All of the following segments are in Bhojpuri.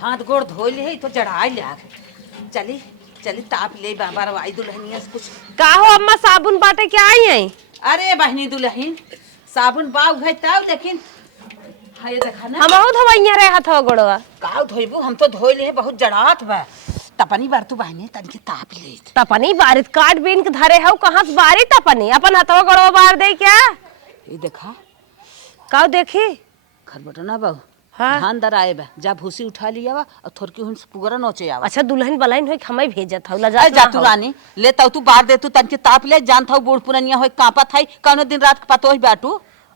हाथ गोड़ धो ले तो चढ़ाई ले चली चली ताप ले बार आई दुल्हनिया से कुछ का हो अम्मा साबुन बाटे क्या आई है? अरे बहनी दुल्हन साबुन बाग है तब लेकिन हाय देखा ना हम बहुत धोइया रे हाथ गोड़वा का धोइबू हम तो धोई ले बहुत जड़ात बा तपनी बार तू बहनी तनके ताप ले तपनी बारित काट बीन के धरे हो कहां से बारी तपनी अपन हाथवा गोड़वा बार दे क्या ये देखा का देखी खरबटना बाबू हाँ? धान दर आए बा जा भूसी उठा लिया बा और थोड़की हुन पुगरा नोचे आवा अच्छा दुल्हन बलाइन होई हमें भेजत हौ अरे जा तू रानी ले तू तू बार दे तू तनके ताप ले जानत हौ बूढ़ पुरनिया होय कापा थाई कौनो दिन रात के पतो ही बाटू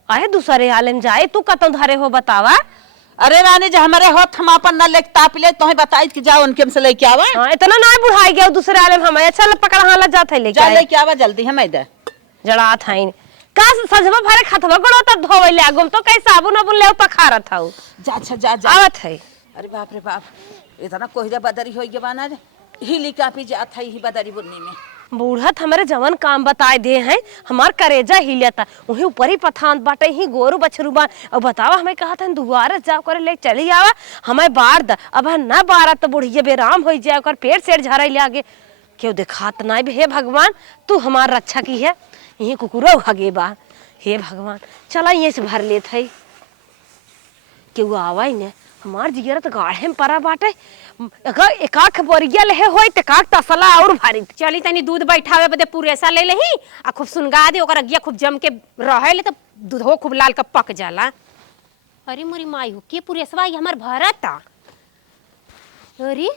अरे दूसरे आलम जाए तू कतौ धरे हो बतावा। अरे रानी जे हमारे होत हम अपन न लेके ताप ले तोहे बताई कि जाओ उनके हमसे लेके आवा हां इतना ना बुढ़ाई गया दूसरे आलम हमें अच्छा पकड़ हाला जात है लेके जा लेके आवा जल्दी हमें दे जड़ा थाइन का सजवा भरे खतवा गड़ो त धोवे ले आगम तो कई साबुन अबुन ले पखारत हौ जा अच्छा जा जा आवत है। अरे बाप रे बाप इतना कोहरा बदरी होई के बाना रे हिली कापी जात है ही बदरी बुन्नी में बूढ़त हमारे जवन काम बताए दे हैं हमार करेजा हिलता वही ऊपर ही पथान बाटे ही गोरू बछरू बा और बतावा हमें कहा था दुआरे जा करे ले चली आवा हमें बार द अब न बारा तो बुढ़िया बेराम हो जाए ओकर पेट सेट झराई ले आगे क्यों दिखात ना हे भगवान तू हमार रक्षा की है यही कुकुरो हगे बा हे भगवान चला ये से भर लेत है केहू आवा ही ने हमार जिगर तो गाढ़े में परा बाटे एकाक बोरिया लेहे होय त काक तसला और भारी चली तनी दूध बैठावे बदे पूरेसा ले लेही आ खूब सुनगा दे ओकर अगिया खूब जम के रहे ले त दूधो खूब लाल का पक जाला। अरे मोरी माई हो के पूरेसवा ई हमर भरता अरे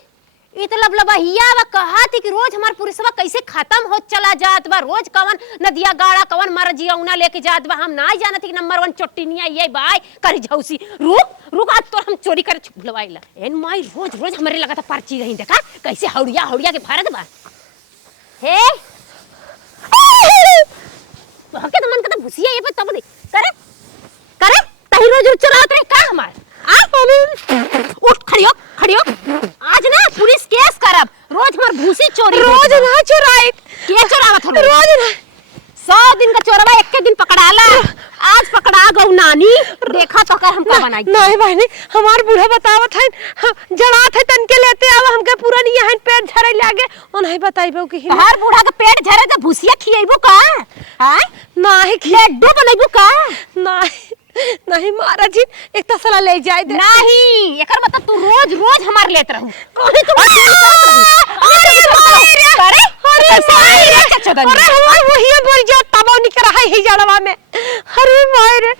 ई त लबलबहिया बा कहा थी कि रोज हमार पूरेसवा कैसे खत्म हो चला जात बा रोज कवन नदिया गाड़ा कवन मार जियौना लेके जात बा हम ना जानत कि नंबर 1 चोटिनिया ये बाय करी झौसी रुक रुक आज तो हम चोरी करे भुलवाइला एन माई रोज रोज हमरे लगा था पर्ची रही देखा कैसे हौड़िया हौड़िया के भारत बा हे तो हके तो मन का भुसिया ये पे तब नहीं करे करे तही रोज रोज चुरात रहे का हमार आ उठ खड़ियो आज ना पुलिस केस करब रोज हमार भूसी चोरी रोज ना चुराई के चोरावत हो रोज ना 100 दिन का चोरवा एक के दिन पकड़ाला आज पकड़ा गौ नानी देखा तो कर हमका बनाई नहीं बहनी हमार बूढ़ा बतावत है जड़ात है तन के लेते आवा हमके पूरा नहीं है पेट झरे लागे ओ नहीं बताइबो कि हर बूढ़ा के पेट झरे त भूसिया खियैबो का हां नहीं लड्डू बनैबो का नहीं नहीं महाराज जी एक तसला ले जाए दे नहीं एकर मतलब तू रोज रोज हमार लेत रहू कोई तो अरे हमार वही बोल जा तब निकल रहा है जड़वा में अरे मारे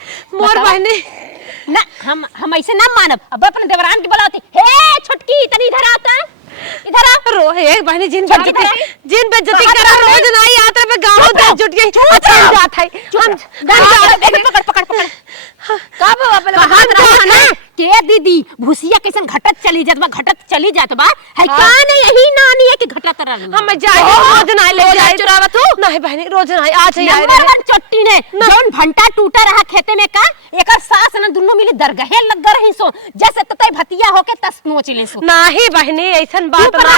मोर बहने ना हम ऐसे ना मानब अब अपने देवरान की बुलाती हे छुटकी तनी इधर आता इधर आ रो एक बहनी जिन बेइज्जती करा रोज नहीं आते पे गांव दे जुट गई अच्छा जात है हम पकड़ पकड़ पकड़ का बाबा पहले बात ना के दीदी भूसिया कैसन घटत चली जात बा है का नहीं यही नानी है कि घटत रह हम जाए रोज ना ले जाए चुरावा तू नहीं बहनी रोज नहीं आज ही आए रे चट्टी ने जौन भंटा टूटा रहा खेते में का एकर सास न दुन्नो मिली दरगहे लग रही सो जैसे ततई भतिया होके तस नोच ले सो नहीं बहनी ऐसन बात ना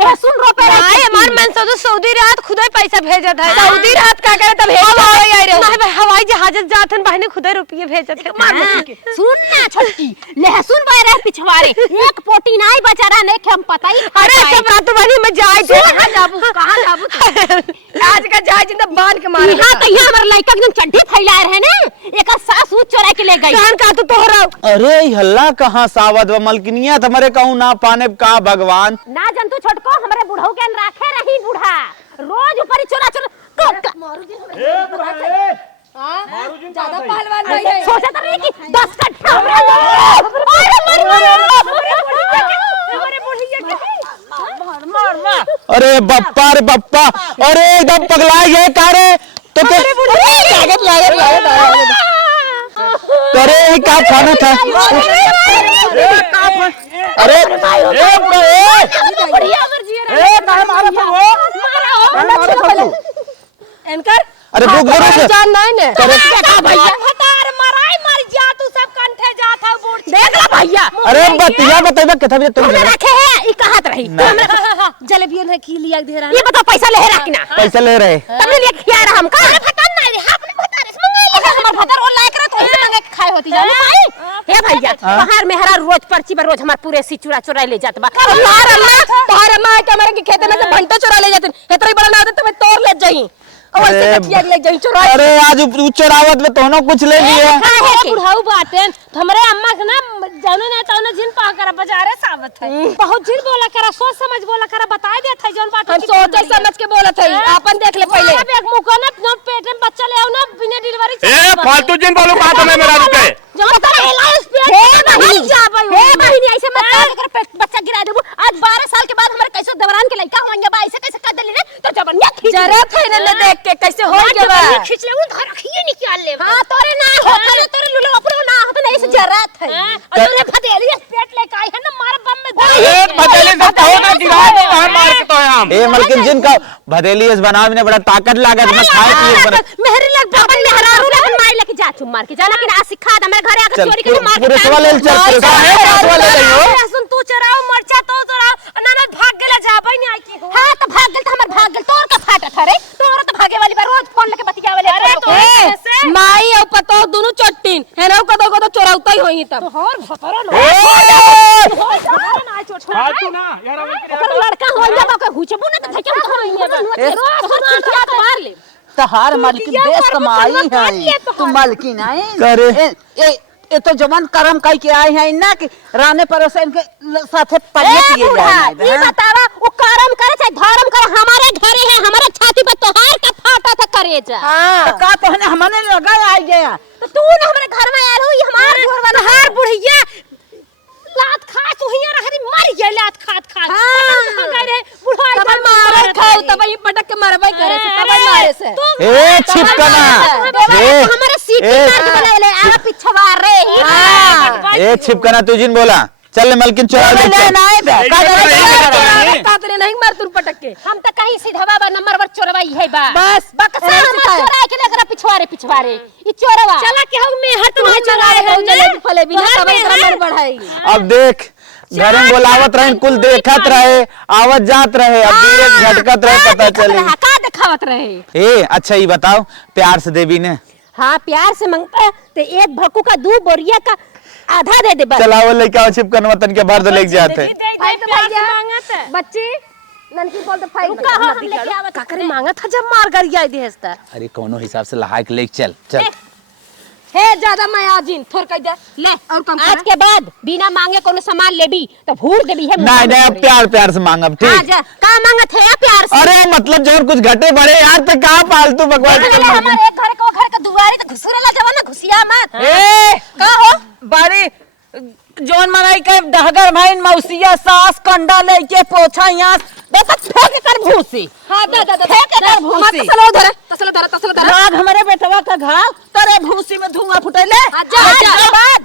लहसुन रोपे नहीं हमार मन से तो सऊदी रात खुदे पैसा भेजत है सऊदी रात का करे तब भेज आई रे नहीं हवाई जहाज जातन बहनी खुदे रुपये भेजत है सुन ना छट्टी लहसुन बाय रहे पिछवाड़े एक पोटी नहीं बचा रहा नहीं हम पता ही अरे सब रात बहनी में जाए कहां जाबू आज का जाए जिंदा बांध के मारे हां तो यहां हमर लइका एकदम चड्डी फैला रहे ना एकर सास ऊ चोरा के ले गई कान का तो तोहरा अरे हल्ला कहां सावत व मलकिनिया तुम्हारे कहूं ना पाने का भगवान ना जंतु छोटको हमरे बुढ़ऊ के राखे रही बूढ़ा रोज ऊपर चोरा मारू जी ए बुढ़ा ज्यादा पहलवान नहीं है सोचा था कि 10 कट्ठा अरे बप्पा रे बप्पा अरे एकदम पगला गए कारे तो लागत अरे क्या खाना था अरे एनकर अरे बुक करो से जान नहीं ने भैया हतार मराई मर जा तू सब कंठे जात है बूढ़ देख ला भैया अरे बतिया बताइबा कथा भी तुम रखे है ई कहत रही जलेबी ने की लिया दे रहा ये बता पैसा ले रहा कि ना पैसा ले रहे तब ले खिया रहा हमका अरे फटन नहीं रे अपने बता रे मंगाई हमर भतर और लायक रहा तो ऐसे मांगे खाए होती जानो भाई हे भैया बाहर में हरा रोज पर्ची पर रोज हमार पूरे सी चुरा चुरा ले जात बा तोहार अम्मा के हमारे के खेते में से भंटा चुरा ले जाते हेतरी बड़ा ना देते मैं तोड़ ले जाई और अरे, से कटिया ले जाई चुरा अरे आज चोरावत में तो कुछ ले लिए बुढ़ाऊ बाटे हमरे अम्मा के ना जानो ना तो ना जिन पा कर बाजारे सावत है बहुत जिन बोला करा सोच समझ बोला करा बता दे था जौन बात हम सोचे समझ के बोलत है अपन देख ले पहले अब एक मुको ना पेट में बच्चा ले आओ ना बिना डिलीवरी ए फालतू जिन बोलो कहां तुम्हें मेरा रुपए जब तक इलाज पेट हे बहिनी जा भाई हे बहिनी ऐसे मत कर पेट बच्चा गिरा देबो आज 12 साल के बाद हमरे कैसे दवरान के लइका होंगे बा ऐसे कैसे कर देली रे तो जबनिया खींच जरूरत है ना देख के कैसे हो गया बा खींच ले उन घर रखिए निकाल ले हां तोरे ना होता रे तोरे लुलो अपरो ना होता नहीं से जरूरत है और तोरे फटेली पेट लेके आई है ना मार बम में ए भदेली से कहो ना गिरा दो हम मार के तो हम ए मलकिन जिन का भदेली इस बनाव में बड़ा ताकत लागत में खाए पिए बना मेहरी लग अपन मेहरारू ले मार लेके जा चुम मार के जा लेकिन आ सिखा दे मेरे घरे आके चल चोरी के मार के पूरे सवाल चल पूरे ले जाइयो सुन तू चराओ मरचा तो चराओ ननद भाग गेला जाबई नहीं आई की हो हां तो भाग गल तो हमर भाग गल तोर का फाटा था रे तोर तो भागे वाली बा रोज फोन लेके बतियावे ले अरे तो माई और पतो दोनों चट्टीन है ना को तो चोराउता ही होई तब और भतरो लो ना छोड़ फालतू ना यार ओकर लड़का हो जा का हुचबू ना तो धके तो होई है रोज चिचिया मार ले तहार मालकिन देश कमाई है तू मालकिन है करे। ए तो जवान कर्म कई के आए हैं ना कि राने परोसे इनके साथे परियत ये जाए ये बतावा वो कर्म करे चाहे धर्म करे हमारे घरे है हमारे छाती पे तोहार का फाटा था करे जा तो का तो है हमने लगा आ गया तो तू ना हमारे घर में आलो ये हमारे घर वाला हार बुढ़िया लात खा तू हिया रहरी मर गया लात खात खात हां गए रे बुढ़ा तब मारे खाओ तब ये पटक के मारबई करे से तब मारे से ए छिपकना हमारे सीटी मार के बोले ले आ पिछवा रे ए छिपकना तू जिन बोला चल मलकिन चोरा ले तातरे नहीं मार तू पटक के हम तो कहीं सीधवा बा नंबर पर चोरवाई है बा बस बक्सा हम चोरा के लेकर पिछवारे ई चोरवा चला के हम में हट तुम्हें चराए हो जलेबी फलेबी ना तब इतना मन बढ़ाई अब देख घर में बोलावत रहे कुल देखत रहे आवत जात रहे अब धीरे झटकत रहे पता चली का दिखावत रहे ए अच्छा ये बताओ प्यार से देवी ने हां प्यार से मांगता तो एक भक्कू का 2 बोरिया का आधा दे दे बस चलाओ लेके छिपकन वतन के भर दे लेके जाते भाई तो भैया बच्ची ननकी बोल तो फाइल रुका हो हम लेके आवत काकरे मांगा था जब मार कर आई देहस्ता अरे कोनो हिसाब से लहाक लेके चल चल हे ज्यादा मैं आजिन थोर कह दे ले और कम आज के बाद बिना मांगे कोनो सामान लेबी तो भूल देबी है नहीं नहीं अब प्यार से मांगब हां ठीक जा का मांगत है प्यार से अरे मतलब जो कुछ घटे बड़े यार तो कहां फालतू बकवास हमारे एक घर का दुआरी तो घुसुरेला जवाना घुसिया मत ए का हो बारी जोन मनाई के डहगर भाई मौसिया सास कंडा लेके पोछा यहां देखा फेंक कर भूसी हां दे फेंक कर भूसी तसलो धरे रात हमारे बेटवा का घाव तेरे भूसी में धुआं फुटेले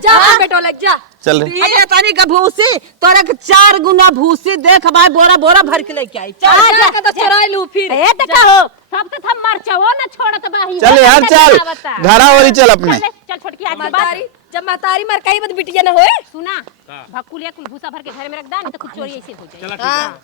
जा बेटो लग जा चल ये तानी का भूसी तोरा के 4 गुना भूसी देख भाई बोरा भर के लेके आई आ जा के तो चराई लू फिर ए देखा हो सब तो थम मर चावो ना छोड़त बाही चल यार चल घरा वाली चल अपने चल छोड़ के आज के बाद महतारी जब महतारी मर कहीं मत बिटिया ना होए सुना भक्कुलिया कुल भूसा भर के घर में रख दा नहीं तो कुछ चोरी ऐसे हो जाए चला ठीक है